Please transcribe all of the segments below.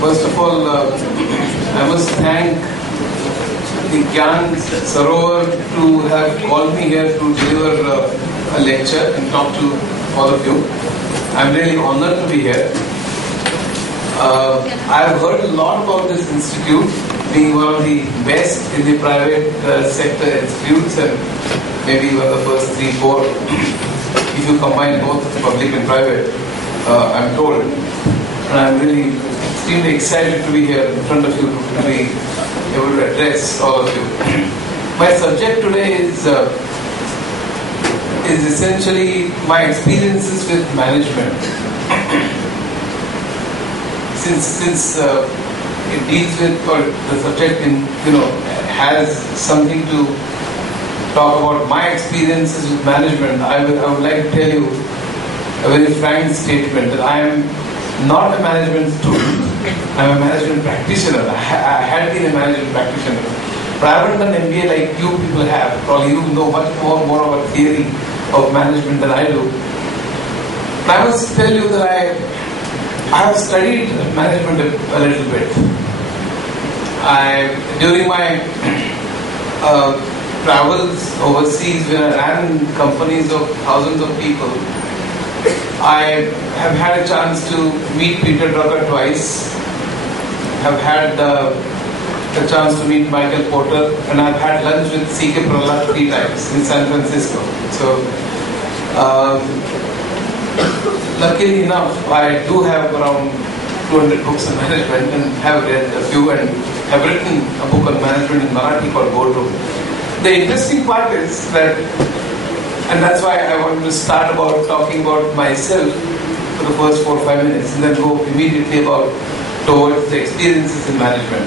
First of all, I must thank the Gyan Sarovar to have called me here to deliver a lecture and talk to all of you. I'm really honored to be here. I've heard a lot about this institute being one of the best in the private sector institutes, and maybe one of the first 3, 4 if you combine both public and private, I'm told. And I'm really extremely excited to be here in front of you to be able to address all of you. My subject today is essentially my experiences with management. Since it deals with, or the subject has something to talk about my experiences with management, I would like to tell you a very frank statement that I am not a management student. I'm a management practitioner. I had been a management practitioner, but I haven't done MBA like you people have. Probably you know much more about theory of management than I do. But I must tell you that I have studied management a little bit. During my travels overseas, when I ran companies of thousands of people, I have had a chance to meet Peter Drucker twice. Have had a chance to meet Michael Porter, and I've had lunch with C.K. Prahalad 3 times in San Francisco. So, luckily enough, I do have around 200 books on management and have read a few and have written a book on management in Marathi called Boardroom. The interesting part is that, and that's why I wanted to start about talking about myself for the first 4 or 5 minutes and then go immediately towards the experiences in management.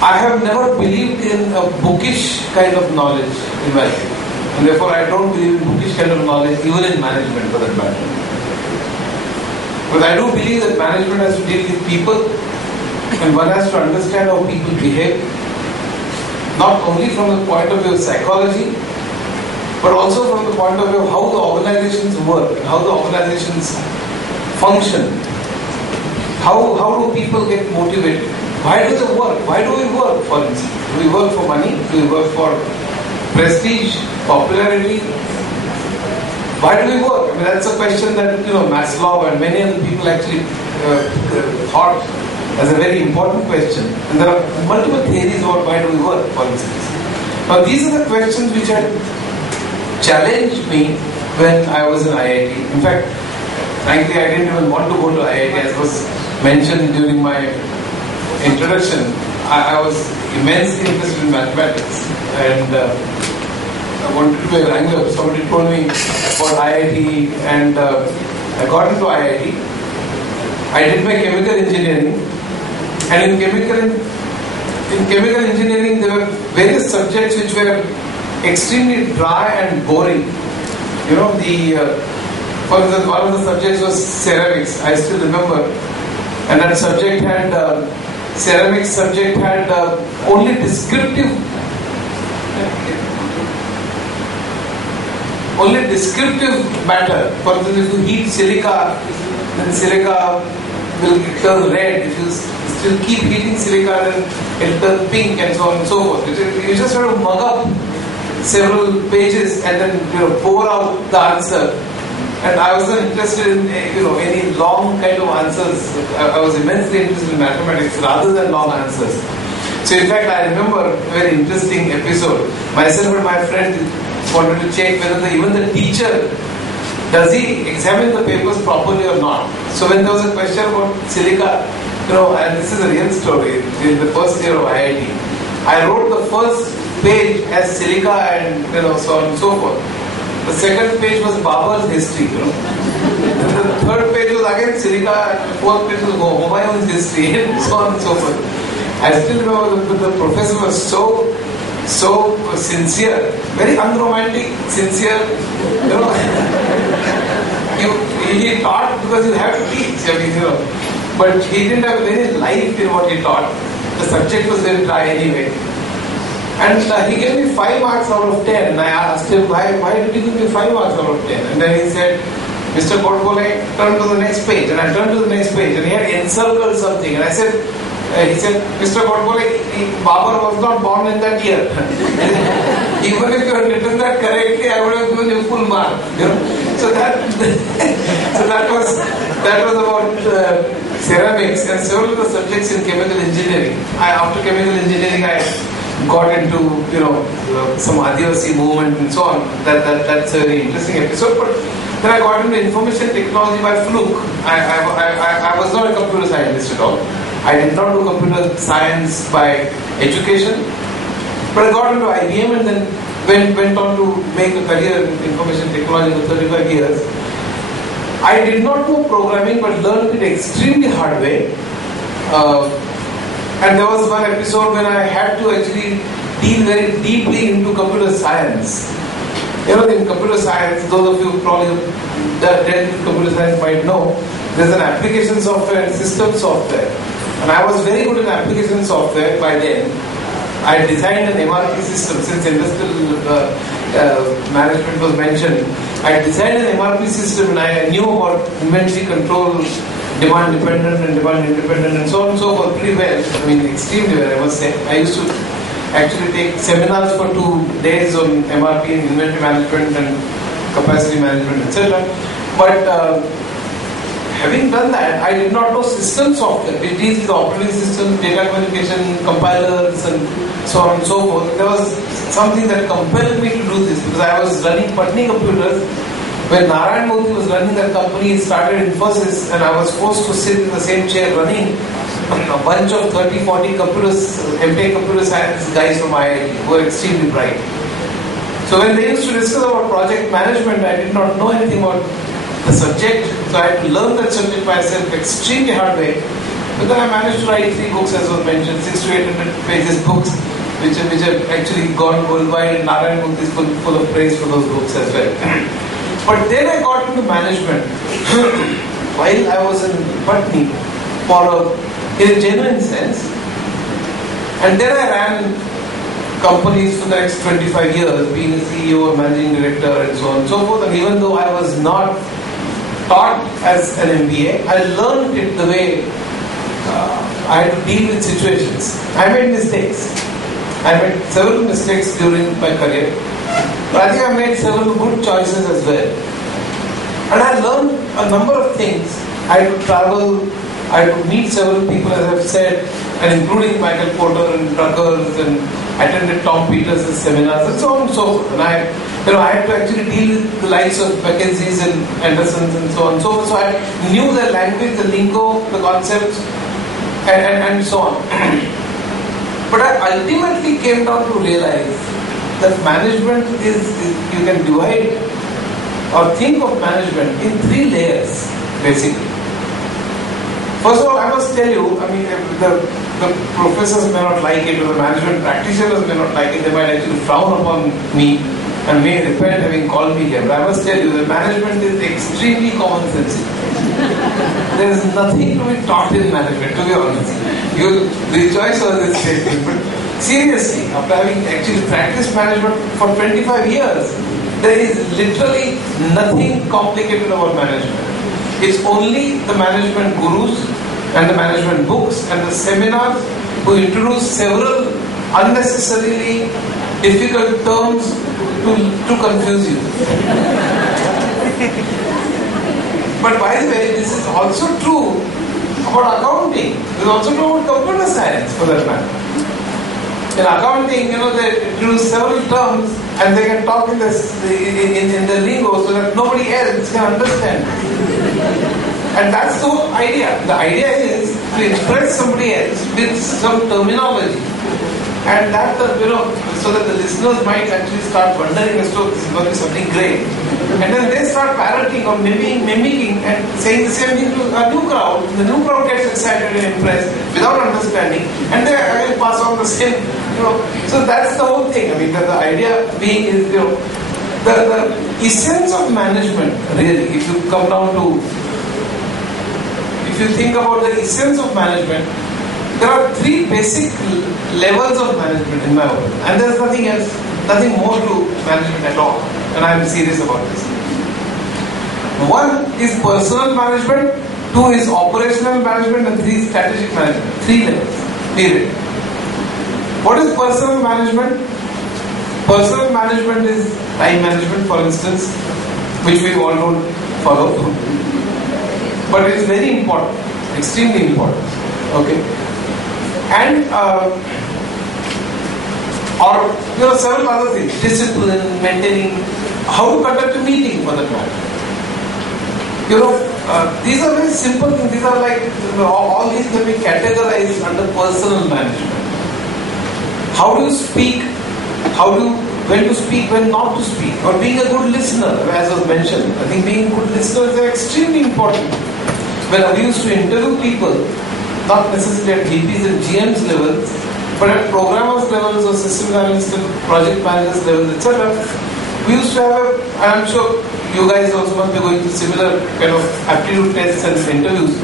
I have never believed in a bookish kind of knowledge in my life. And therefore I don't believe in bookish kind of knowledge even in management for that matter. But I do believe that management has to deal with people, and one has to understand how people behave, not only from the point of view of psychology, but also from the point of view of how the organizations work, how the organizations function. How do people get motivated? Why do they work? Why do we work, for instance? Do we work for money? Do we work for prestige, popularity? Why do we work? I mean, that's a question that Maslow and many other people actually thought as a very important question. And there are multiple theories about why do we work, for instance. Now, these are the questions which had challenged me when I was in IIT. In fact, frankly, I didn't even want to go to IIT, as was mentioned during my introduction. I was immensely interested in mathematics, and I wanted to be a wrangler. Somebody told me about IIT, and I got into IIT. I did my chemical engineering, and in chemical engineering there were various subjects which were extremely dry and boring. For instance, one of the subjects was ceramics. I still remember, and that subject had ceramics subject had only descriptive matter. For instance, if you heat silica, then silica will turn red. If you still keep heating silica, then it will turn pink, and so on and so forth. You just sort of mug up several pages and then pour out the answer. And I was not interested in any long kind of answers. I was immensely interested in mathematics rather than long answers. So in fact, I remember a very interesting episode. Myself and my friend wanted to check whether even the teacher, does he examine the papers properly or not. So when there was a question about silica, and this is a real story, in the first year of IIT, I wrote the first page as silica and so on and so forth. The second page was Babar's history, And the third page was again silica, and the fourth page was Humayun's history, and so on and so forth. I still remember the professor was so sincere, very unromantic, sincere. He taught because you have to teach, but he didn't have any life in what he taught. The subject was very dry anyway. And he gave me 5 marks out of 10. And I asked him, why did he give me 5 marks out of 10? And then he said, Mr. Godbole, turn to the next page. And I turned to the next page and he had encircled something. And I said, he said, Mr. Godbole, Babar was not born in that year. Even if you had written that correctly, I would have given you full mark. You know? So that was about ceramics and several of the subjects in chemical engineering. After chemical engineering, I got into some Adivasi movement and so on. That's a very interesting episode. But then I got into information technology by fluke. I was not a computer scientist at all. I did not do computer science by education, but I got into IBM and then went on to make a career in information technology for 35 years. I did not know programming, but learned it extremely hard way. And there was one episode when I had to actually deal very deeply into computer science. In computer science, those of you probably that dealt with computer science might know, there's an application software and system software. And I was very good in application software by then. I designed an MRP system since industrial management was mentioned. I designed an MRP system and I knew about inventory control, demand dependent and demand independent and so on and so forth pretty well. I mean, extremely well, I must say. I used to actually take seminars for 2 days on MRP and inventory management and capacity management, etc. But having done that, I did not know system software. It deals with operating systems, data communication, compilers, and so on and so forth. There was something that compelled me to do this because I was running Patni Computers. When Narayan Murthy was running that company, he started Infosys, and I was forced to sit in the same chair running a bunch of 30-40 MTech computer science guys from IIT who were extremely bright. So when they used to discuss about project management, I did not know anything about the subject, so I had to learn that subject myself extremely hard way. But then I managed to write 3 books, as was mentioned, 600 to 800 pages books, which have actually gone worldwide, and Narayan Murthy is full of praise for those books as well. But then I got into management while I was in Patni in a genuine sense, and then I ran companies for the next 25 years, being a CEO or managing director and so on and so forth. And even though I was not taught as an MBA, I learned it the way I had to deal with situations. I made mistakes. I made several mistakes during my career, but I think I made several good choices as well. And I learned a number of things. I had to travel, I had to meet several people, as I've said, and including Michael Porter and truckers, and attended Tom Peters' seminars and so on and so forth. And I had to actually deal with the likes of McKinsey's and Anderson's and so on and so forth. So I knew the language, the lingo, the concepts, and so on. But I ultimately came down to realize that management is you can divide or think of management in 3 layers, basically. First of all, I must tell you, I mean, the professors may not like it, or the management practitioners may not like it. They might actually frown upon me and may repent having called me here. But I must tell you, the management is extremely common sense. There is nothing to be taught in management, to be honest. You rejoice over this statement, but seriously, after having actually practiced management for 25 years, there is literally nothing complicated about management. It's only the management gurus and the management books and the seminars who introduce several unnecessarily difficult terms to confuse you. But by the way, this is also true about accounting. It is also true about computer science, for that matter. In accounting, they introduce several terms and they can talk in the lingo so that nobody else can understand. And that's the whole idea. The idea is to impress somebody else with some terminology. And that, so that the listeners might actually start wondering as to this is going to be something great. And then they start parroting or mimicking and saying the same thing to a new crowd. The new crowd gets excited and impressed without understanding. And they will pass on the same, So that's the whole thing. I mean, the idea being is, the essence of management, really, if you come down to, if you think about the essence of management, there are 3 basic levels of management in my opinion, and there's nothing else, nothing more to management at all, and I'm serious about this. One is personal management, two is operational management, and three is strategic management. 3 levels. Period. What is personal management? Personal management is time management, for instance, which we all don't follow. But it is very important, extremely important. Okay? And or several other things, discipline, maintaining, how to conduct a meeting for that matter. These are very simple things. These are like, all these can be categorized under personal management. How do you speak? When to speak, when not to speak? Or being a good listener, as was mentioned. I think being a good listener is extremely important. When I used to interview people, not necessarily at VPs and GMs levels, but at programmers levels or system analysts and project managers levels, etc., we used to have and I'm sure you guys also must be going through similar kind of aptitude tests and interviews.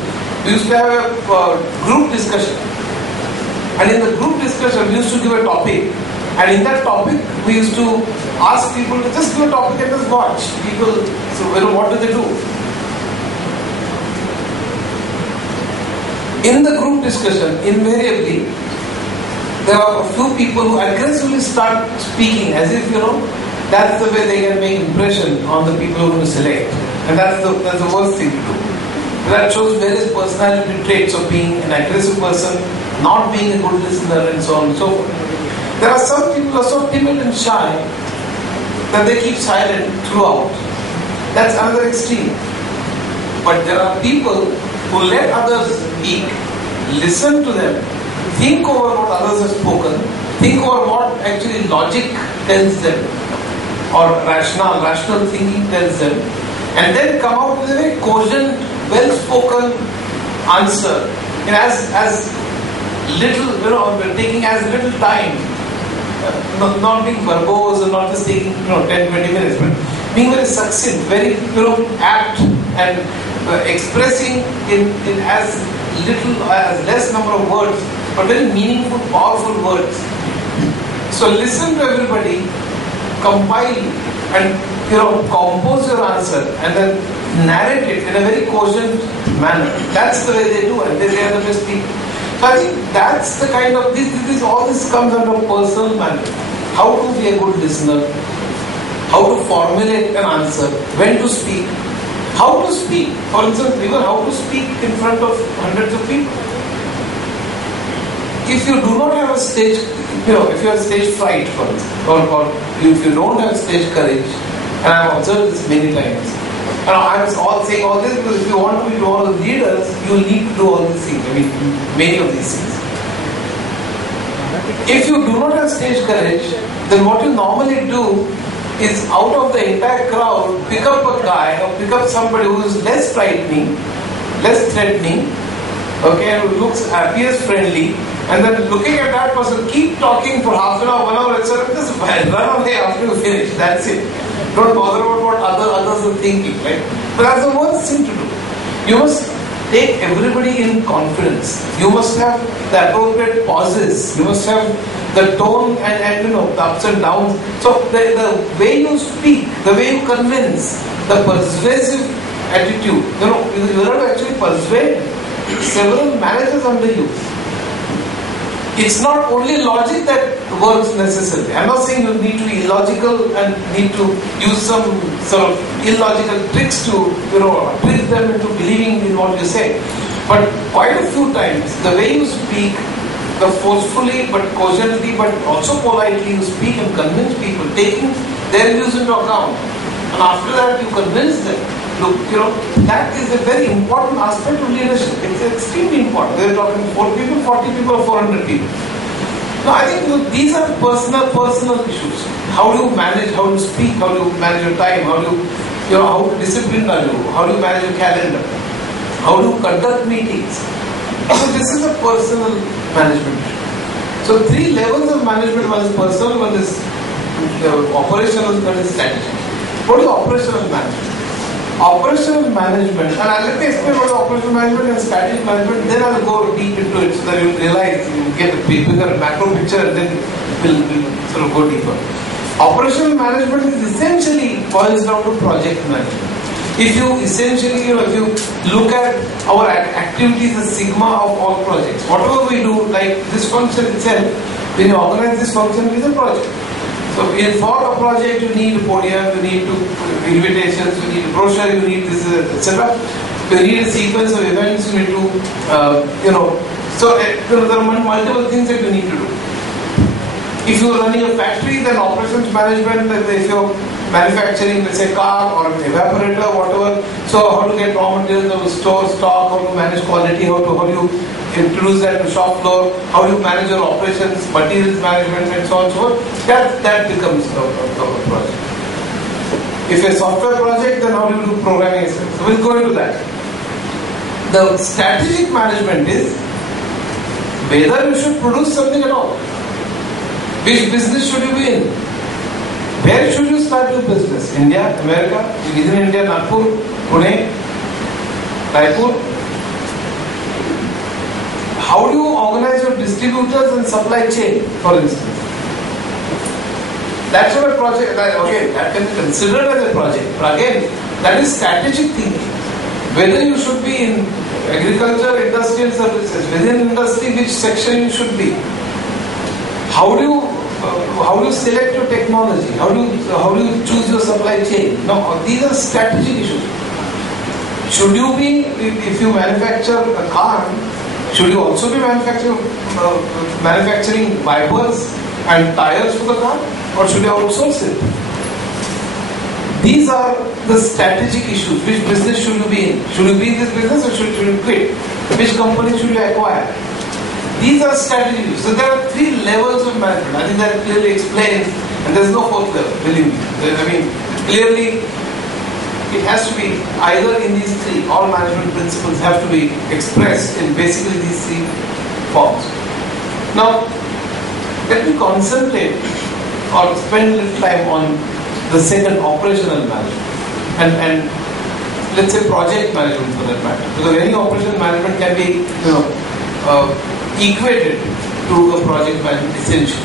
We used to have a group discussion. And in the group discussion, we used to give a topic. And in that topic, we used to ask people to just give a topic and just watch. People, so what do they do? In the group discussion, invariably, there are a few people who aggressively start speaking as if, that's the way they can make impression on the people who are going to select. And that's the worst thing to do. That shows various personality traits of being an aggressive person, not being a good listener, and so on and so forth. There are some people who are so timid and shy that they keep silent throughout. That's another extreme. But there are people who let others speak, listen to them, think over what others have spoken, think over what actually logic tells them, or rational thinking tells them, and then come out with a very cogent, well-spoken answer, and as little, taking as little time, not being verbose and not just taking 10-20 minutes, but being very succinct, very apt, and expressing in as less number of words, but very meaningful, powerful words. So listen to everybody, compile and compose your answer, and then narrate it in a very cogent manner. That's the way they do, and they are the best people. So I think that's the kind of all this comes under personal management. How to be a good listener, how to formulate an answer, when to speak, how to speak. For instance, even how to speak in front of hundreds of people. If you do not have a stage, if you have stage fright, for instance, or if you don't have stage courage, and I've observed this many times, and I'm saying all this because if you want to be one of the leaders, you need to do all these things. I mean, many of these things. If you do not have stage courage, then what you normally do is out of the entire crowd, pick up a guy or pick up somebody who is less frightening, less threatening, and who looks appears friendly, and then looking at that person, keep talking for half an hour, 1 hour, etc. Just run away after you finish. That's it. Don't bother about what others are thinking, right? But that's the worst thing to do. You must take everybody in confidence. You must have the appropriate pauses. You must have the tone and the ups and downs. So the way you speak, the way you convince, the persuasive attitude. You have to actually persuade several managers under you. It's not only logic that works necessarily. I'm not saying you need to be illogical and need to use some sort of illogical tricks to, trick them into believing in what you say. But quite a few times, the way you speak, the forcefully but cogently but also politely you speak and convince people, taking their views into account. And after that, you convince them. Look, that is a very important aspect of leadership. It's extremely important. They're talking 4 people, 40 people, or 400 people. Now, I think these are personal issues. How do you manage? How do you speak? How do you manage your time? How do you, how disciplined are you? How do you manage your calendar? How do you conduct meetings? So this is a personal management issue. So 3 levels of management. One is personal, one is operational, one is strategic. What is operational management? Operational management, and let me explain what is operational management and strategic management, then I'll go deep into it so that you'll realize, you get a bigger macro picture, and then we'll sort of go deeper. Operational management is essentially boils down to project management. If you essentially, if you look at our activities, the sigma of all projects, whatever we do, like this function itself, when you organize this function, it is a project. So for a project, you need a podium, you need invitations, you need a brochure, you need this, etc. You need a sequence of events, you need to, so there are multiple things that you need to do. If you are running a factory, then operations management, if you're manufacturing, let's say, car or an evaporator, whatever, so how to get raw materials, how to store stock, how to manage quality, how do you introduce that to shop floor, how do you manage your operations, materials management, and so on and so forth, that becomes a project. If a software project, then how do you do programming? So we'll go into that. The strategic management is whether you should produce something at all. Which business should you be in? Where should you start your business? India, America, within India, Nagpur, Pune, Raipur. How do you organize your distributors and supply chain, for instance? That's not a project. That can be considered as a project. But again, that is strategic thinking. Whether you should be in agriculture, industrial services, within industry, which section you should be. How do you select your technology? How do you choose your supply chain? No, these are strategic issues. Should you be, if you manufacture a car, should you also be manufacturing wipers and tires for the car, or should you outsource it? These are the strategic issues. Which business should you be in? Should you be in this business, or should you quit? Which company should you acquire? These are strategies. So there are 3 levels of management. I think that clearly explains, and there's no 4th level, believe me. Clearly, it has to be either in these 3. All management principles have to be expressed in basically these 3 forms. Now, let me concentrate or spend a little time on the second, operational management, and let's say project management for that matter. Because any operational management can be, equated to a project management essentially.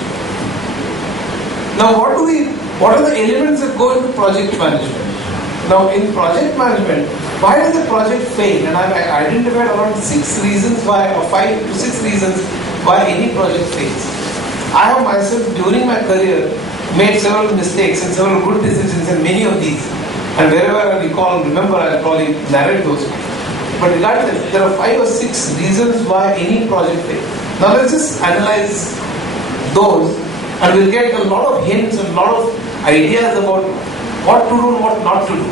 Now what are the elements that go into project management? Now in project management, why does the project fail? And I've identified around 6 reasons why, or 5 to 6 reasons why any project fails. I have myself during my career made several mistakes and several good decisions in many of these. And wherever I recall and remember, I'll probably narrate those. But regardless, there are 5 or 6 reasons why any project fails. Now let's just analyze those, and we'll get a lot of hints and a lot of ideas about what to do and what not to do.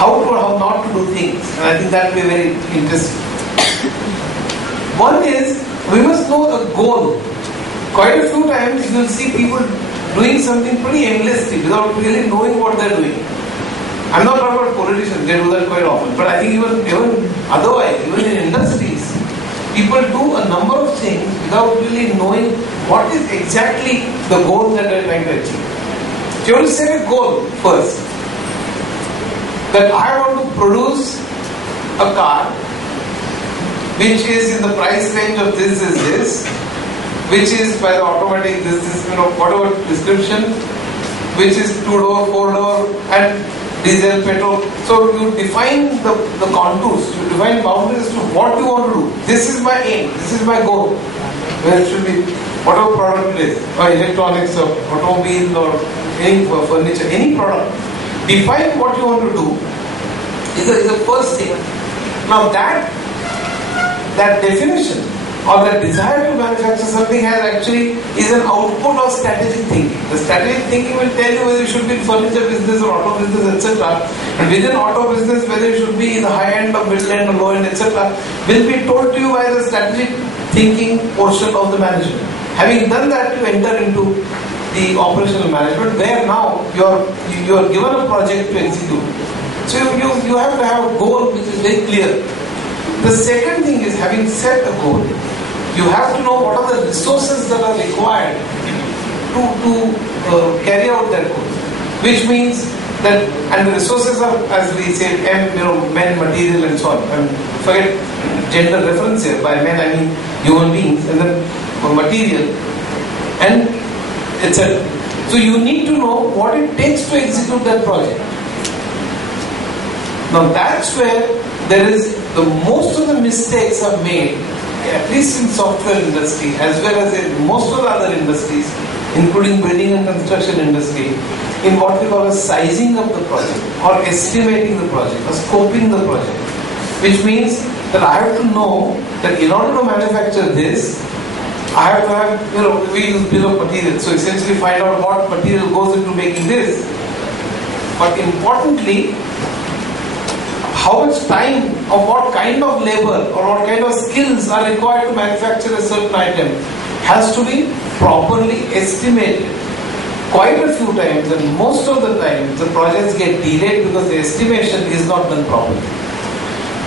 How to or how not to do things. And I think that will be very interesting. One is, we must know a goal. Quite a few times you will see people doing something pretty aimlessly without really knowing what they're doing. I'm not talking about politicians, they do that quite often. But I think even otherwise, even in industries, people do a number of things without really knowing what is exactly the goal that they're trying to achieve. So you want to set a goal first. That I want to produce a car which is in the price range of this, which is by the automatic whatever description, which is 2-door, 4-door, and diesel, petrol. So you define the contours, you define boundaries to what you want to do. This is my aim, this is my goal. Where it should be, whatever product it is, or electronics, or automobile, or any furniture, any product. Define what you want to do is the first thing. Now that definition or that desire to manufacture something is an output of strategic thinking. The strategic thinking will tell you whether you should be in furniture business or auto business, etc. And within auto business, whether you should be in the high end or middle end or low end, etc. will be told to you by the strategic thinking portion of the management. Having done that, you enter into the operational management, where now you are given a project to execute. So you have to have a goal which is very clear. The second thing is, having set a goal, you have to know what are the resources that are required to carry out that goal. Which means that, and the resources are, as we say, men, material, and so on. And forget gender reference here. By men I mean human beings, and then material, and etc. So you need to know what it takes to execute that project. Now that's where there is most of the mistakes are made, at least in software industry as well as in most of the other industries, including building and construction industry, in what we call a sizing of the project or estimating the project or scoping the project, which means that I have to know that in order to manufacture this, I have to have, we use bill of materials. So essentially find out what material goes into making this. But importantly, how much time or what kind of labor or what kind of skills are required to manufacture a certain item has to be properly estimated. Quite a few times, and most of the time, the projects get delayed because the estimation is not done properly.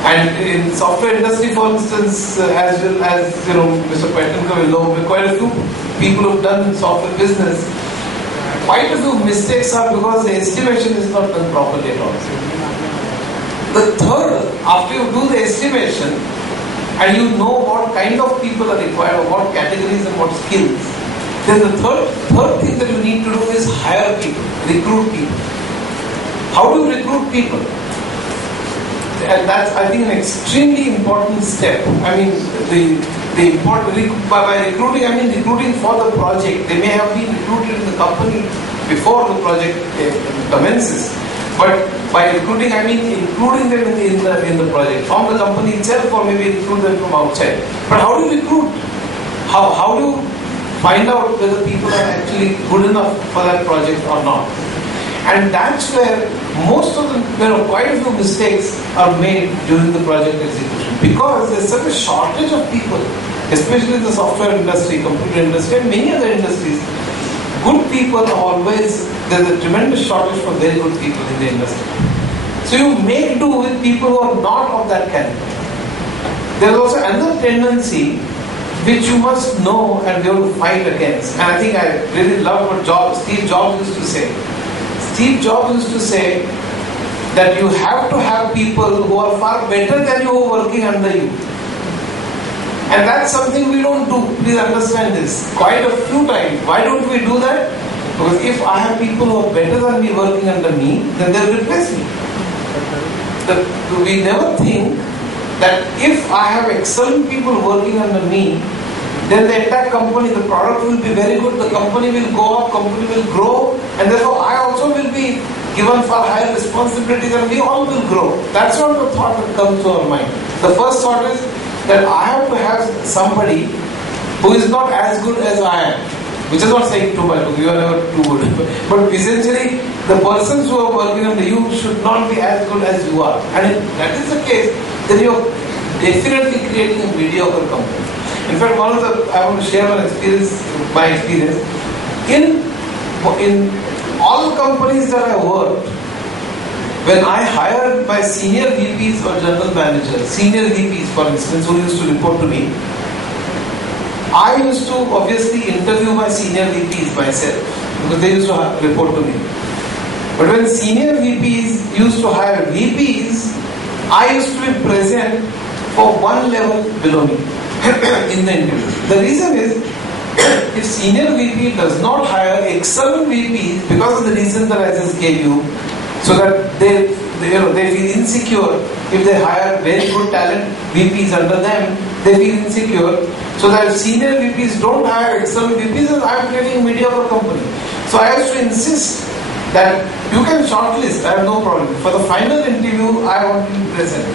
And in software industry, for instance, as well as Mr. Paitenka will know, quite a few people who've done software business, quite a few mistakes are because the estimation is not done properly at all. The third, after you do the estimation and you know what kind of people are required, or what categories and what skills, then the third thing that you need to do is hire people, recruit people. How do you recruit people? And that's, I think, an extremely important step. I mean, the important, by recruiting, I mean recruiting for the project. They may have been recruited in the company before the project commences. But by recruiting, I mean including them in the project, from the company itself, or maybe include them from outside. But how do you recruit? How do you find out whether people are actually good enough for that project or not? And that's where most of the, quite a few mistakes are made during the project execution, because there's such a shortage of people, especially in the software industry, computer industry, and many other industries. Good people are always, there's a tremendous shortage for very good people in the industry. So you make do with people who are not of that caliber. There's also another tendency which you must know and you have to fight against. And I think I really love what Steve Jobs used to say. Steve Jobs used to say that you have to have people who are far better than you who are working under you. And that's something we don't do. Please understand this. Quite a few times. Why don't we do that? Because if I have people who are better than me working under me, then they'll replace me. We never think that if I have excellent people working under me, then the entire company, the product will be very good, the company will go up, company will grow, and therefore I also will be given far higher responsibilities and we all will grow. That's not the thought that comes to our mind. The first thought is that I have to have somebody who is not as good as I am. Which is not saying too much, because you are never too good. But essentially, the persons who are working under you should not be as good as you are. And if that is the case, then you are definitely creating a mediocre company. In fact, I want to share my experience. In all the companies that I worked, when I hired my senior VPs or general managers, senior VPs for instance, who used to report to me, I used to obviously interview my senior VPs myself, because they used to report to me. But when senior VPs used to hire VPs, I used to be present for one level below me in the interview. The reason is, if senior VP does not hire excellent VPs because of the reason that I just gave you, so that they feel insecure. If they hire very good talent VPs under them, they feel insecure. So that senior VPs don't hire excellent VPs, and I'm creating a mediocre company. So I have to insist that you can shortlist, I have no problem. For the final interview, I want to be present.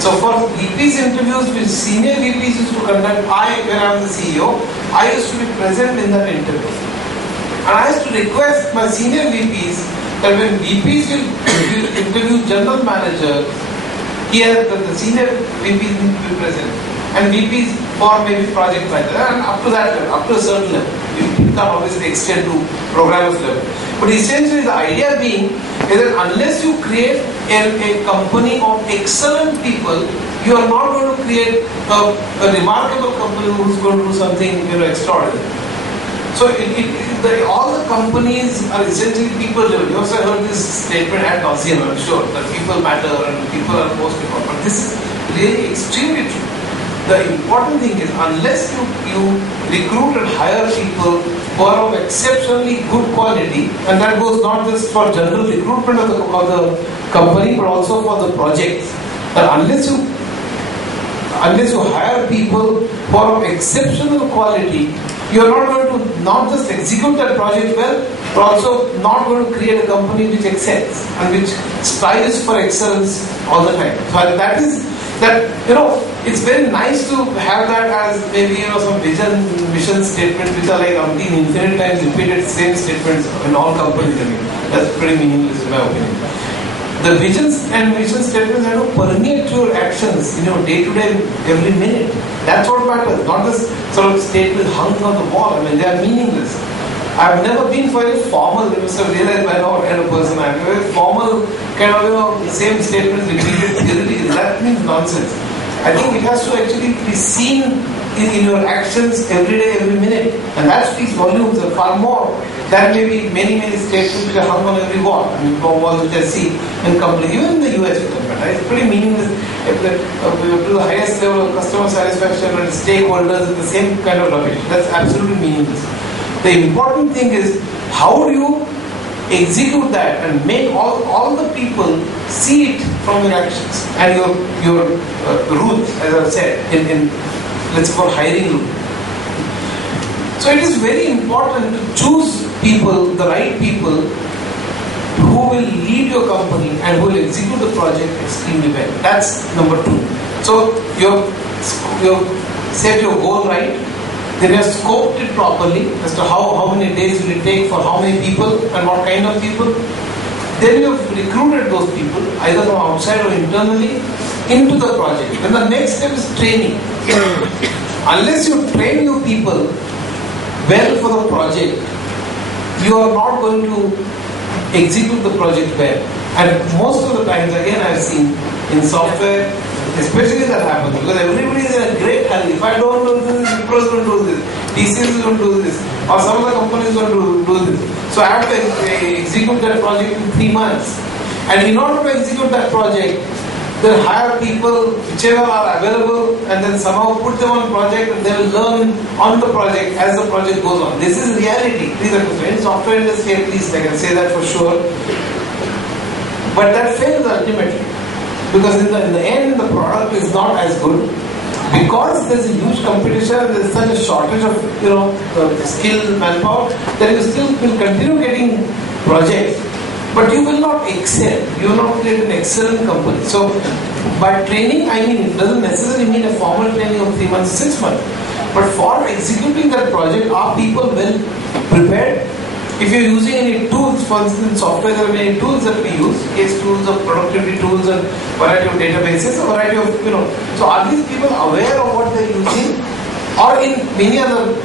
So for VPs interviews which senior VPs used to conduct, when I was the CEO, I used to be present in that interview. And I used to request my senior VPs that when VPs will interview general managers, the senior VPs need to be present. And VPs for maybe project manager, and up to that level, up to a certain level. You can obviously extend to programmers level. But essentially the idea being is that unless you create a company of excellent people, you are not going to create a remarkable company who is going to do something extraordinary. So all the companies are essentially people driven. You also heard this statement ad nauseam, I'm sure, that people matter and people are most important. But this is really extremely true. the important thing is, unless you recruit and hire people who are of exceptionally good quality, and that goes not just for general recruitment of the company, but also for the projects. That unless you hire people who are of exceptional quality, you are not going to not just execute that project well, but also not going to create a company which excels and which strives for excellence all the time. So it's very nice to have that as maybe some mission statements which are like infinite times repeated same statements in all companies. That's pretty meaningless in my opinion. The visions and mission statements have to permeate your actions, day to day, every minute. That's what matters. Not just sort of statements hung on the wall. They are meaningless. I've never been for a formal, you must have realized by now what kind of person I am. A very formal kind of, same statements repeated theoretically. That means nonsense. I think it has to actually be seen in your actions every day, every minute. And that speaks volumes and far more than maybe many statements which are hung on every wall. Walls which I see in companies, even in the US, right? It's pretty meaningless. To the highest level of customer satisfaction and stakeholders is the same kind of rubbish. That's absolutely meaningless. The important thing is, how do you execute that and make all the people see it from your actions and your rules, as I've said, in let's say for hiring rule. So it is very important to choose people, the right people, who will lead your company and who will execute the project extremely well. That's number 2. So you've set your goal right. Then you have scoped it properly as to how many days will it take for how many people and what kind of people. Then you have recruited those people, either from outside or internally, into the project. Then the next step is training. Unless you train your people well for the project, you are not going to execute the project well. And most of the times, again, I've seen in software, especially that happens because everybody is in a great hurry. If I don't do this, Wipro is going to do this, TCS is going to do this, or some of the companies is going to do this. So I have to execute that project in 3 months. And in order to execute that project, then hire people whichever are available and then somehow put them on project and they will learn on the project as the project goes on. This is reality. Please understand. In software industry, at least I can say that for sure. But that fails ultimately. Because in the end, the product is not as good. Because there's a huge competition, there's such a shortage of skilled manpower, that you still will continue getting projects. But you will not excel. You will not create an excellent company. So, by training, it doesn't necessarily mean a formal training of 3 months, 6 months. But for executing that project, are people well prepared? If you're using any tools, for instance, in software, there are many tools that we use, case tools, or productivity tools, and variety of databases, a variety of, So are these people aware of what they're using? Or in many other,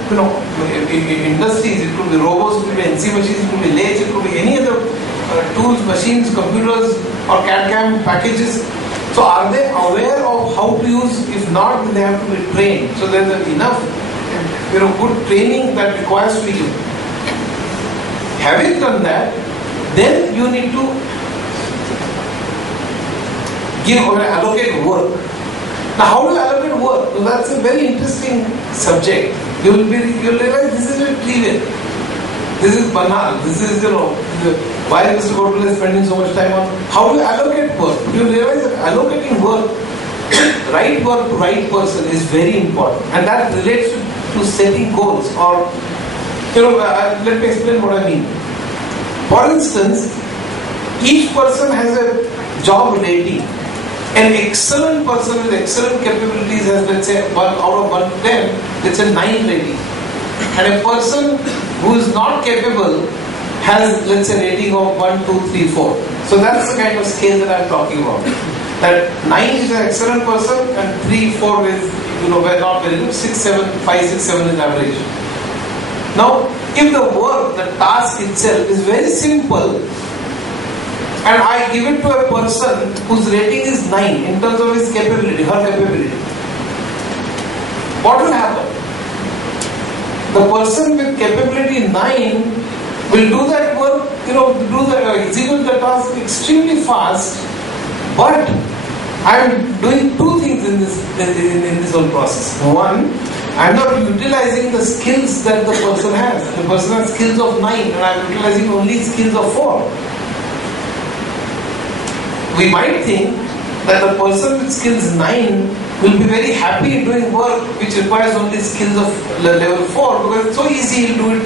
industries, it could be robots, it could be NC machines, it could be lathes, it could be any other tools, machines, computers, or CAD/CAM packages. So are they aware of how to use? If not, then they have to be trained. So there's enough, good training that requires to you. Having done that, then you need to give or allocate work. Now, how do you allocate work? So that's a very interesting subject. You'll realize this is very trivial. This is banal. This is, why Mr. Godbole is spending so much time on how to allocate work. You realize that allocating work, right work to right person is very important. And that relates to setting goals or, let me explain what I mean. For instance, each person has a job rating. An excellent person with excellent capabilities has, let's say, 1 out of 1 to 10, let's say 9 rating. And a person who is not capable has, let's say, rating of 1, 2, 3, 4. So that's the kind of scale that I'm talking about. That 9 is an excellent person and 3, 4 is, not very good. 6, 7, 5, 6, 7 is average. Now, if the work, the task itself is very simple, and I give it to a person whose rating is 9 in terms of his capability, her capability, what will happen? The person with capability 9 will do that work, execute the task extremely fast, but I'm doing two things in this whole process. One, I'm not utilizing the skills that the person has. The person has skills of 9 and I'm utilizing only skills of 4. We might think that the person with skills 9 will be very happy doing work which requires only skills of level 4 because it's so easy, he'll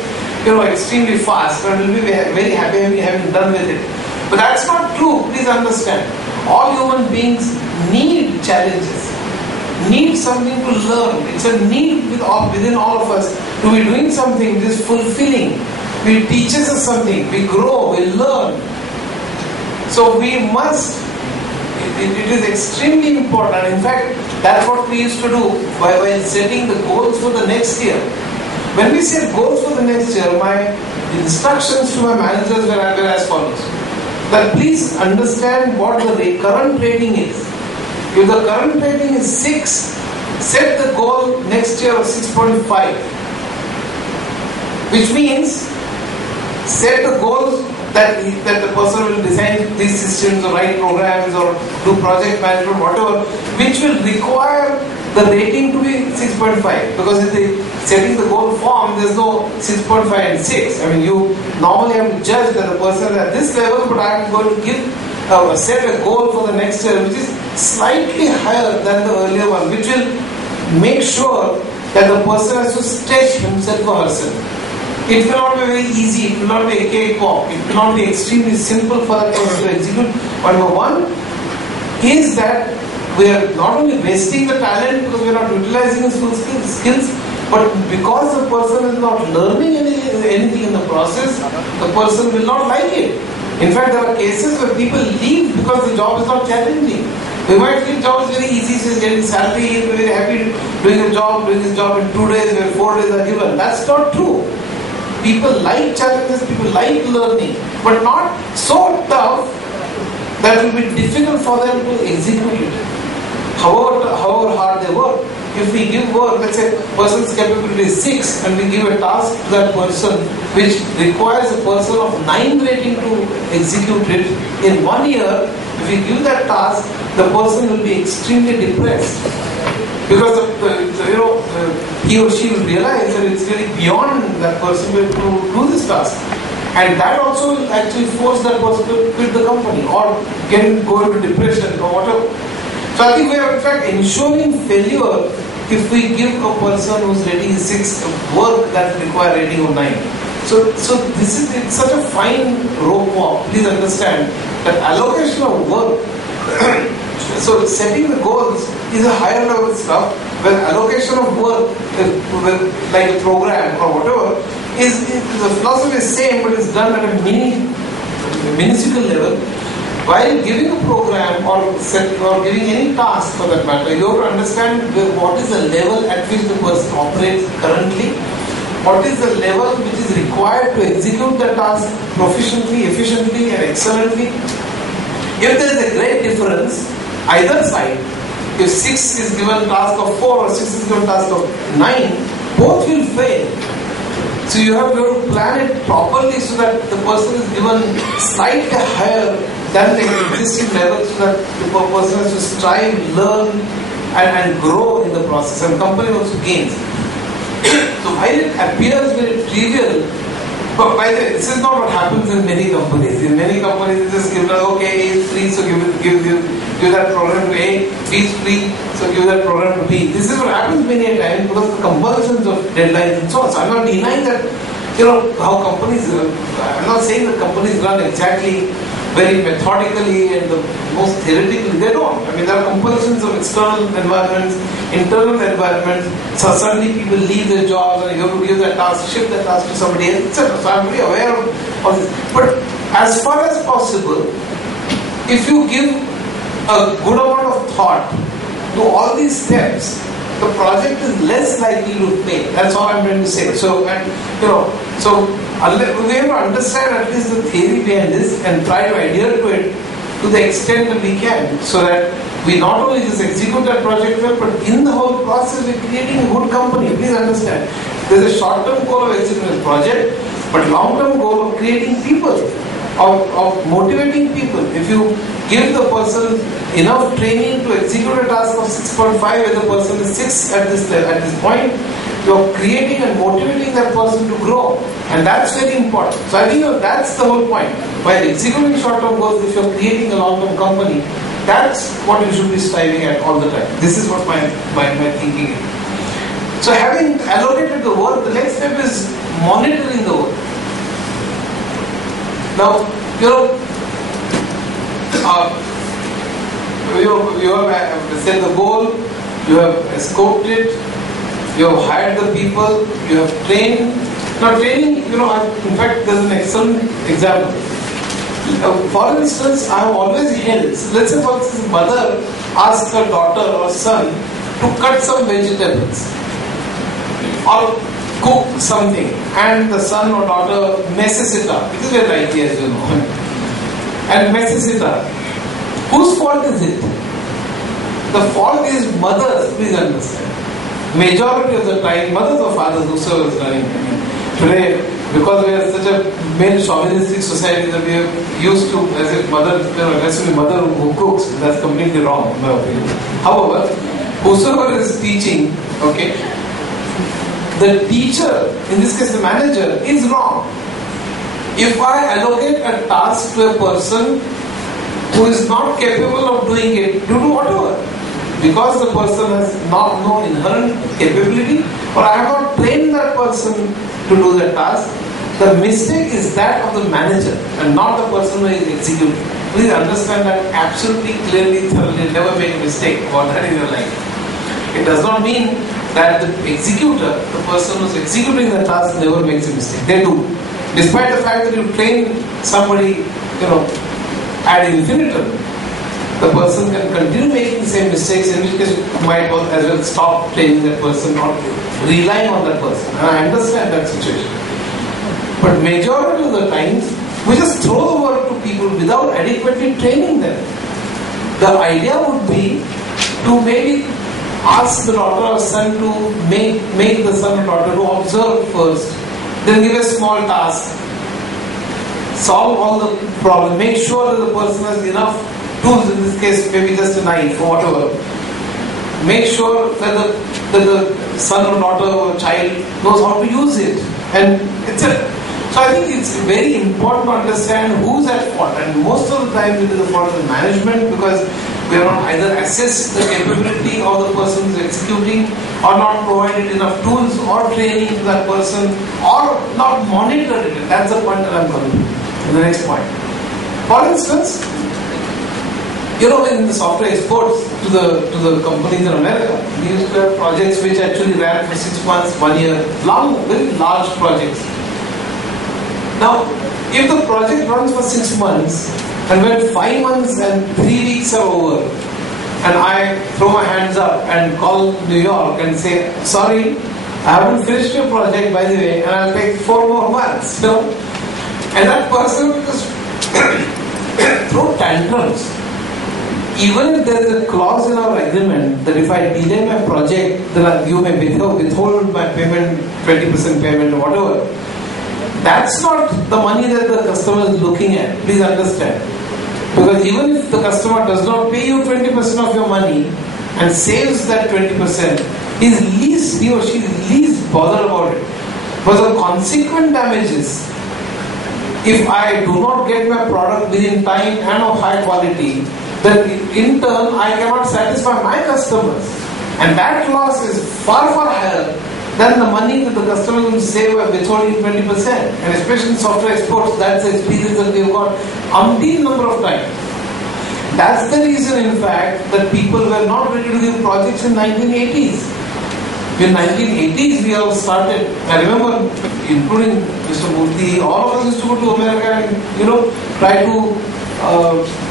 do it extremely fast and will be very happy having done with it. But that's not true, please understand. All human beings need challenges, need something to learn. It's a need within all of us to be doing something which is fulfilling. It teaches us something, we grow, we learn. So we must, it is extremely important. In fact, that's what we used to do while setting the goals for the next year. When we set goals for the next year, my instructions to my managers were as follows. That please understand what the current rating is. If the current rating is 6, set the goal next year of 6.5. Which means, set the goals that the person will design these systems or write programs or do project management, whatever, which will require the rating to be 6.5. Because in the setting the goal form, there's no 6.5 and 6. I mean, you normally have to judge that the person is at this level, but I'm going to set a goal for the next year which is slightly higher than the earlier one, which will make sure that the person has to stretch himself or herself. It will not be very easy, it will not be a cakewalk, it will not be extremely simple for that person to execute. But number one is that we are not only wasting the talent because we are not utilizing his full skills, but because the person is not learning anything in the process, the person will not like it. In fact, there are cases where people leave because the job is not challenging. We might think job is very easy, so he's getting salary, he's very happy doing his job in 2 days where 4 days are given. That's not true. People like challenges, people like learning, but not so tough that it will be difficult for them to execute it. However hard they work. If we give work, let's say person's capability is 6 and we give a task to that person which requires a person of 9 rating to execute it in 1 year, if we give that task, the person will be extremely depressed. Because he or she will realize that it's really beyond that person to do this task. And that also will actually force that person to quit the company or go into depression or whatever. So I think we are in fact ensuring failure if we give a person whose rating is 6 work that require rating of 9. So it's such a fine rope walk. Please understand that allocation of work so setting the goals is a higher level stuff, when allocation of work like a program or whatever is the philosophy is same but it's done at a minuscule level. While giving a program or giving any task for that matter, you have to understand what is the level at which the person operates currently, what is the level which is required to execute the task proficiently, efficiently and excellently. If there is a great difference, either side, if 6 is given task of 4 or 6 is given task of 9, both will fail. So you have to plan it properly so that the person is given slightly higher than the existing level so that the person has to strive, learn and grow in the process and company also gains. So while it appears very trivial, but by the way, this is not what happens in many companies. In many companies, they just give like, okay, A is free, so give that program to A. B is free, so give that program to B. This is what happens many a time because of the compulsions of deadlines and so on. So I'm not denying that, how companies. I'm not saying that companies run exactly very methodically and the most theoretically. They don't. I mean, there are compulsions of external environments, internal environments. So suddenly people leave their jobs and you have to give that task, shift that task to somebody else, etc. So I'm very aware of this. But as far as possible, if you give a good amount of thought to all these steps, the project is less likely to fail. That's all I'm trying to say. So, we have to understand at least the theory behind this and try to adhere to it to the extent that we can, so that we not only just execute that project well, but in the whole process we're creating a good company. Please understand, there's a short-term goal of executing a project, but long-term goal of creating people, of motivating people. If you give the person enough training to execute a task of 6.5, where the person is 6 at this point, you are creating and motivating that person to grow, and that's very important. So I think that's the whole point. While executing short-term goals, if you are creating a long-term company, that's what you should be striving at all the time. This is what my thinking is. So having allocated the work, the next step is monitoring the work. Now, you have set the goal, you have scoped it, you have hired the people, you have trained. Now training, in fact, there's an excellent example. For instance, I have always held, let's say for instance, mother asks her daughter or son to cut some vegetables or cook something, and the son or daughter messes it up. It is very rightly, as you know, and messes it up. Whose fault is it? The fault is mother's, please understand. Majority of the time, mothers or fathers, whosoever is running. Today, because we are such a male chauvinistic society that we are used to, as if mother, it has to be mother who cooks. That's completely wrong, in my opinion. However, whosoever is teaching, okay, the teacher, in this case the manager, is wrong. If I allocate a task to a person who is not capable of doing it, to do whatever, because the person has not no inherent capability, or I have not trained that person to do the task, the mistake is that of the manager and not the person who is executing. Please understand that absolutely clearly, thoroughly. Never make a mistake about that in your life. It does not mean that the executor, the person who is executing the task, never makes a mistake. They do. Despite the fact that you train somebody, ad infinitum, the person can continue making the same mistakes, in which case you might as well stop training that person, not relying on that person. And I understand that situation. But majority of the times, we just throw the work to people without adequately training them. The idea would be to maybe ask the daughter or son to make the son or daughter to observe first, then give a small task, solve all the problems, make sure that the person has enough tools, in this case maybe just a knife or whatever. Make sure that the son or daughter or child knows how to use it. And so I think it's very important to understand who's at fault. And most of the time it is the fault of the management, because we have not either assessed the capability of the person who is executing, or not provided enough tools or training to that person, or not monitored it. That's the point that I'm going to the next point. For instance, in the software exports to the companies in America, we used to have projects which actually ran for 6 months, 1 year, long, very large projects. Now, if the project runs for 6 months, and when 5 months and 3 weeks are over, and I throw my hands up and call New York and say, sorry, I haven't finished your project, by the way, and I'll take 4 more months, and that person will just throw tantrums. Even if there is a clause in our agreement that if I delay my project, then you may withhold my payment, 20% payment or whatever. That's not the money that the customer is looking at. Please understand. Because even if the customer does not pay you 20% of your money and saves that 20%, he or she is least bothered about it. But the consequent damages, if I do not get my product within time and of high quality, then in turn I cannot satisfy my customers. And that loss is far, far higher than the money that the customer will save by withholding 20%. And especially in software exports, that's the experience that we've got umpteen number of times. That's the reason, in fact, that people were not ready to give projects in 1980s. In 1980s, we all started. I remember, including Mr. Murthy, all of us used to go to America and, try to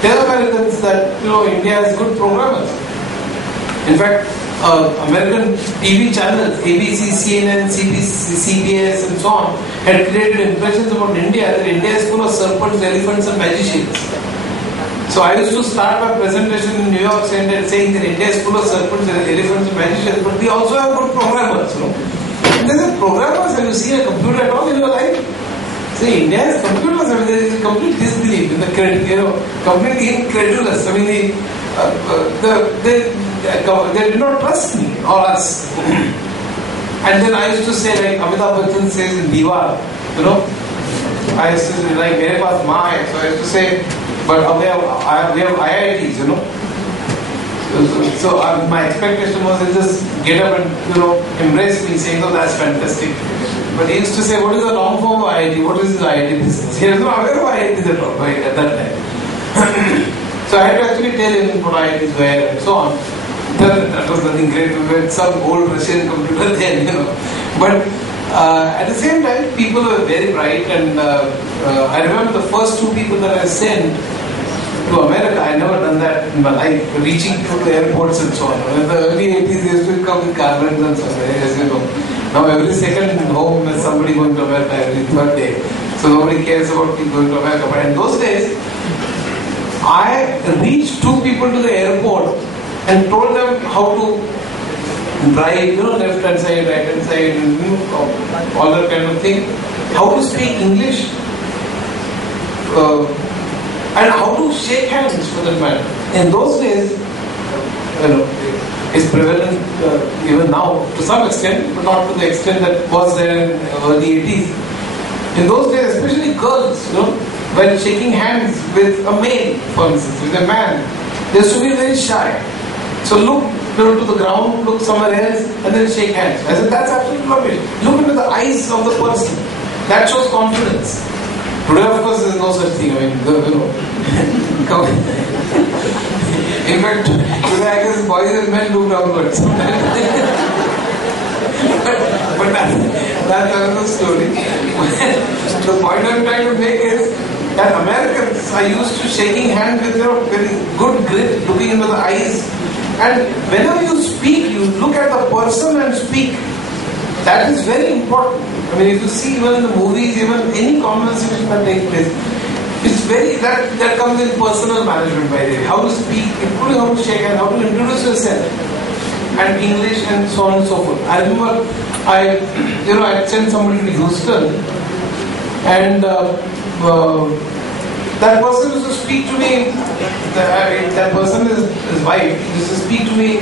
tell Americans that, India has good programmers. In fact, American TV channels, ABC, CNN, CBS and so on, had created impressions about India that India is full of serpents, elephants and magicians. So I used to start my presentation in New York saying that India is full of serpents, elephants and magicians, but we also have good programmers. There's a programmers. Have you seen a computer at all in your life? See, India is computers. I mean, there is a complete disbelief in the credit, completely incredulous. I mean, they did not trust me or us. And then I used to say, like Amitabh Bachchan says in Diwar, I used to say, like, mere paas maa hai. So I used to say, but we have IITs, So my expectation was to just get up and embrace me, saying, "Oh, that's fantastic." But he used to say, "What is the long form of IIT? What is this IIT business?" He was not aware of IITs at all at that time. So I had to actually tell him what IITs were and so on. That was nothing great. We had some old Russian computer then, But at the same time, people were very bright, and I remember the first 2 people that I sent to America. I never done that in my life, reaching to the airports and so on. In the early 80s, they used to come with caravans and so on, as you know. Now every second home is somebody going to America, every third day. So nobody cares about people going to America. But in those days, I reached 2 people to the airport and told them how to drive, left hand side, right hand side, and all that kind of thing. How to speak English. And how to shake hands for that matter. In those days, it's prevalent even now to some extent, but not to the extent that was there in the early 80s. In those days, especially girls, when shaking hands with a male, for instance, with a man, they used to be very shy. So look to the ground, look somewhere else, and then shake hands. I said, that's absolutely rubbish. Look into the eyes of the person. That shows confidence. Today, of course, there is no such thing. I mean, in fact, today I guess boys and men look downwards. but that's another story. The point I'm trying to make is that Americans are used to shaking hands with very good grip, looking into the eyes. And whenever you speak, you look at the person and speak. That is very important. I mean, if you see even in the movies, even any conversation that takes place, it's very, that comes in personal management, by the way. How to speak, including how to shake hands, how to introduce yourself, and English and so on and so forth. I remember I sent somebody to Houston, and that person used to speak to me, that person is his wife, used to speak to me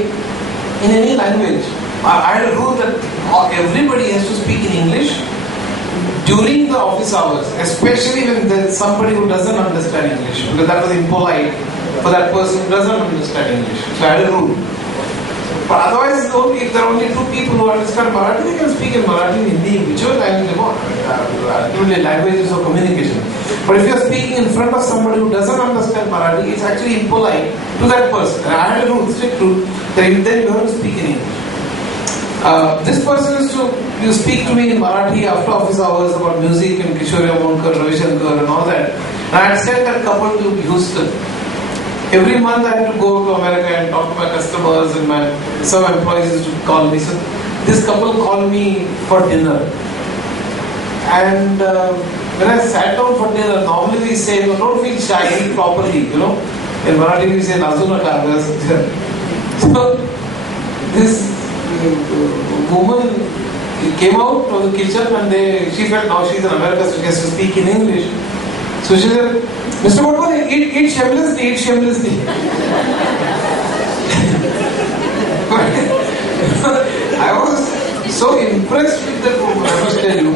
in any language. I had a rule that everybody has to speak in English during the office hours, especially when there's somebody who doesn't understand English, because that was impolite for that person who doesn't understand English. So I had a rule. But otherwise, if there are only 2 people who understand Marathi, they can speak in Marathi, Hindi, whichever language they want. Ultimately, languages of communication. But if you are speaking in front of somebody who doesn't understand Marathi, it's actually impolite to that person. And I had a rule, strict rule, that then you have to speak in English. This person used to speak to me in Marathi after office hours about music and Kishore Monkar, Ravi Shankar and all that. And I had sent that couple to Houston. Every month I had to go to America and talk to my customers, and some employees used to call me. So this couple called me for dinner. And when I sat down for dinner, normally we say, don't feel shy, eat properly, In Marathi we say, Nazu naka. So this woman came out of the kitchen, and she felt now she's in America, so she has to speak in English. So she said, Mr. Godbole, eat shamelessly, eat shamelessly. I was so impressed with that woman, I must tell you.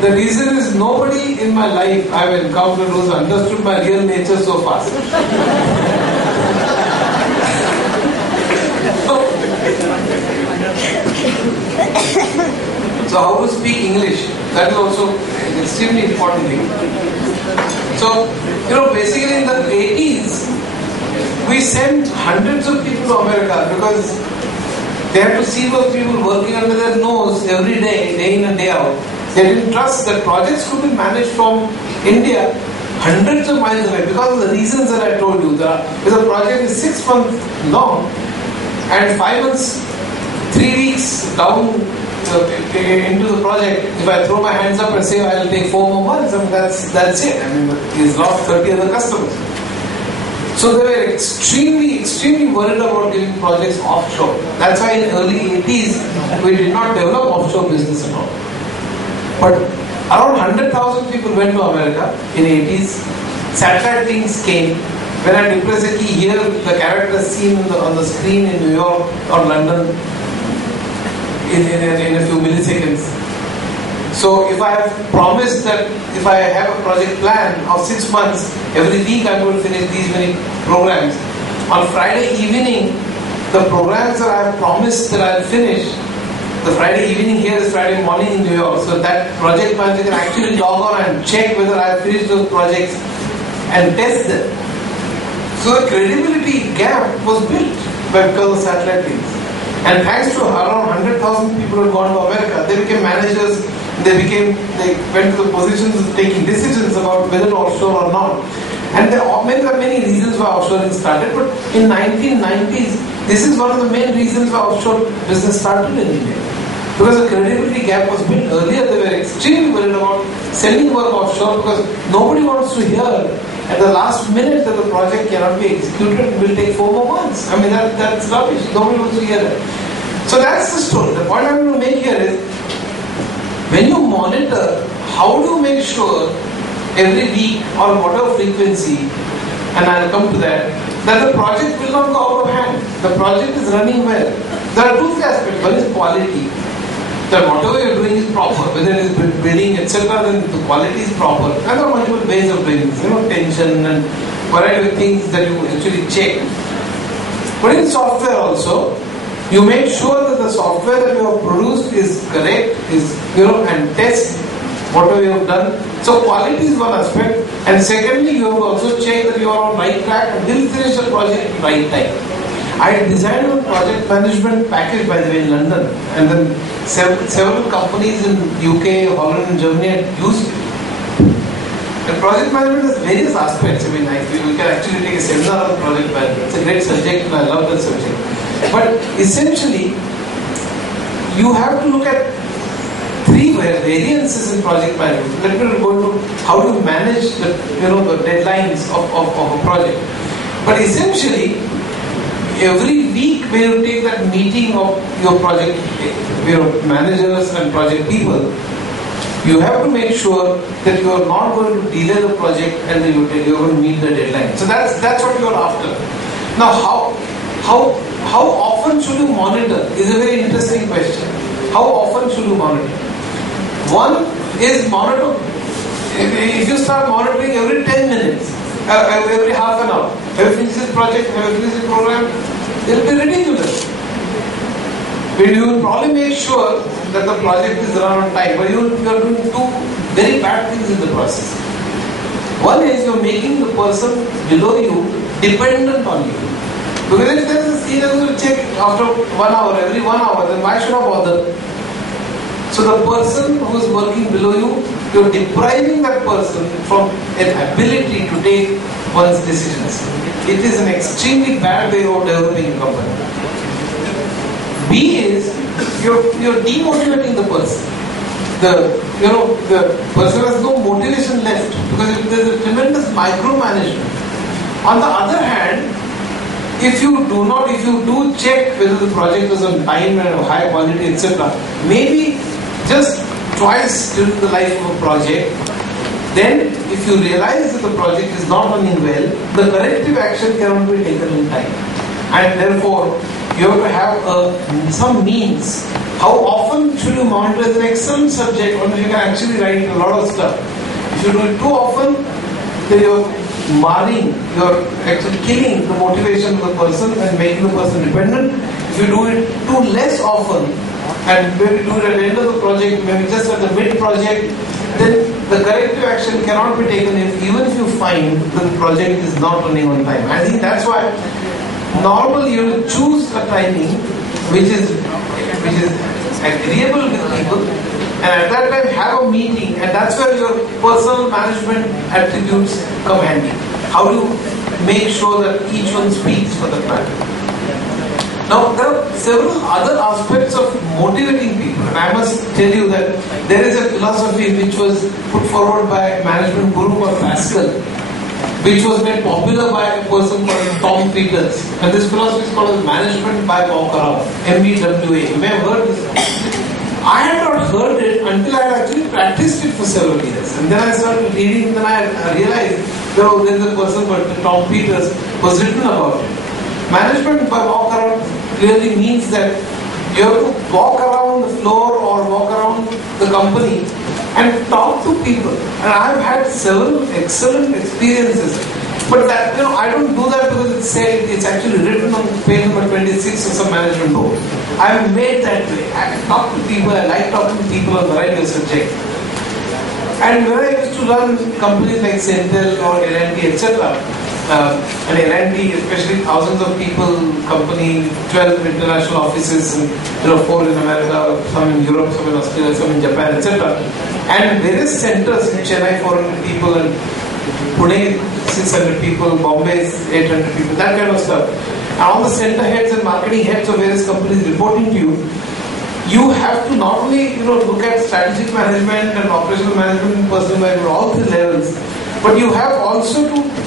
The reason is nobody in my life I have encountered who's understood my real nature so fast. So how to speak English, that is also an extremely important thing. So, basically in the 80s, we sent hundreds of people to America because they had to see those people working under their nose every day in and day out. They didn't trust that projects could be managed from India hundreds of miles away because of the reasons that I told you. Because the project is 6 months long and 5 months, 3 weeks down into the project. If I throw my hands up and say I'll take 4 more months, I mean, that's it. I mean, he's lost 30 other customers. So they were extremely worried about giving projects offshore. That's why in early 80s we did not develop offshore business at all. But Around 100,000 people went to America in 80s. Satellite things came. When I depress a key here, the character is seen on the screen in New York or London in a few milliseconds. So if I have promised that if I have a project plan of 6 months, every week I'm going to finish these many programs. On Friday evening, the programs that I have promised that I'll finish, the Friday evening here is Friday morning in New York, so that project manager can actually log on and check whether I have finished those projects and test them. So the credibility gap was built because of satellite things. And thanks to around 100,000 people who had gone to America, they became managers, they went to the positions of taking decisions about whether to offshore or not. And there are many reasons why offshoring started, but in 1990s, this is one of the main reasons why offshore business started in India. Because the credibility gap was built earlier. They were extremely worried about sending work offshore because nobody wants to hear at the last minute that the project cannot be executed and will take 4 more months. I mean, that's rubbish. Nobody wants to hear that. So that's the story. The point I'm going to make here is, when you monitor, how do you make sure every week or whatever frequency, and I'll come to that the project will not go out of hand. The project is running well. There are 2 aspects. One is quality. That whatever you're doing is proper, whether it is building, etc., then the quality is proper. And there are multiple ways of doing this, tension and variety of things that you actually check. But in software also, you make sure that the software that you have produced is correct, and test whatever you have done. So quality is one aspect, and secondly, you have to also check that you are on right track and will finish the project in right time. I designed a project management package, by the way, in London, and then several companies in UK, Holland, and Germany had used it. And project management has various aspects. I mean, we can actually take a seminar on project management. It's a great subject, and I love that subject. But essentially, you have to look at 3 variances in project management. Let me go into how to manage the deadlines of a project. But essentially, every week when you take that meeting of your project managers and project people, you have to make sure that you are not going to delay the project and that you are going to meet the deadline. So that's what you are after. Now, how often should you monitor is a very interesting question. How often should you monitor? One is monitor. If you start monitoring every 10 minutes, every half an hour, have you finished this project, have you finished this program, it will be ridiculous. But you will probably make sure that the project is run on time, but you are doing 2 very bad things in the process. One is you are making the person below you dependent on you. Because if there is a senior who will check after 1 hour, every 1 hour, then why should I bother? So the person who is working below you, you are depriving that person from an ability to take one's decisions. It is an extremely bad way of developing a company. B is you're demotivating the person. The person has no motivation left because there is a tremendous micromanagement. On the other hand, if you do check whether the project is on time and of high quality, etc., maybe just twice during the life of a project, then if you realize that the project is not running well, the corrective action cannot be taken in time. And therefore, you have to have some means. How often should you monitor? Is an excellent subject on which you can actually write a lot of stuff. If you do it too often, then you're marring, you're actually killing the motivation of the person and making the person dependent. If you do it too less often, and maybe do it at the end of the project, maybe just at the mid-project, then the corrective action cannot be taken even if you find that the project is not running on time. I think that's why normally you will choose a timing which is agreeable with people, and at that time have a meeting, and that's where your personal management attributes come handy. How do you make sure that each one speaks for the matter? Now, there are several other aspects of motivating people, and I must tell you that there is a philosophy which was put forward by a management guru called Pascal, which was made popular by a person called Tom Peters. And this philosophy is called Management by Walker, MBWA. You may have heard this. I had not heard it until I had actually practiced it for several years. And then I started reading, and I realized there's a person called Tom Peters who has written about it. Management by walk around clearly means that you have to walk around the floor or walk around the company and talk to people. And I've had several excellent experiences. But that, I don't do that because it's actually written on page number 26 of some management book. I've made that way. I talk to people, I like talking to people on a variety of subjects. And when I used to run companies like Centel or L&T, etc., and L&T, especially thousands of people, company, 12 international offices, and 4 in America, some in Europe, some in Australia, some in Japan, etc. And various centers in Chennai, 400 people, and Pune, 600 people, Bombay, 800 people, that kind of stuff. And all the center heads and marketing heads of various companies reporting to you, you have to not only look at strategic management and operational management and personal management, all 3 levels, but you have also to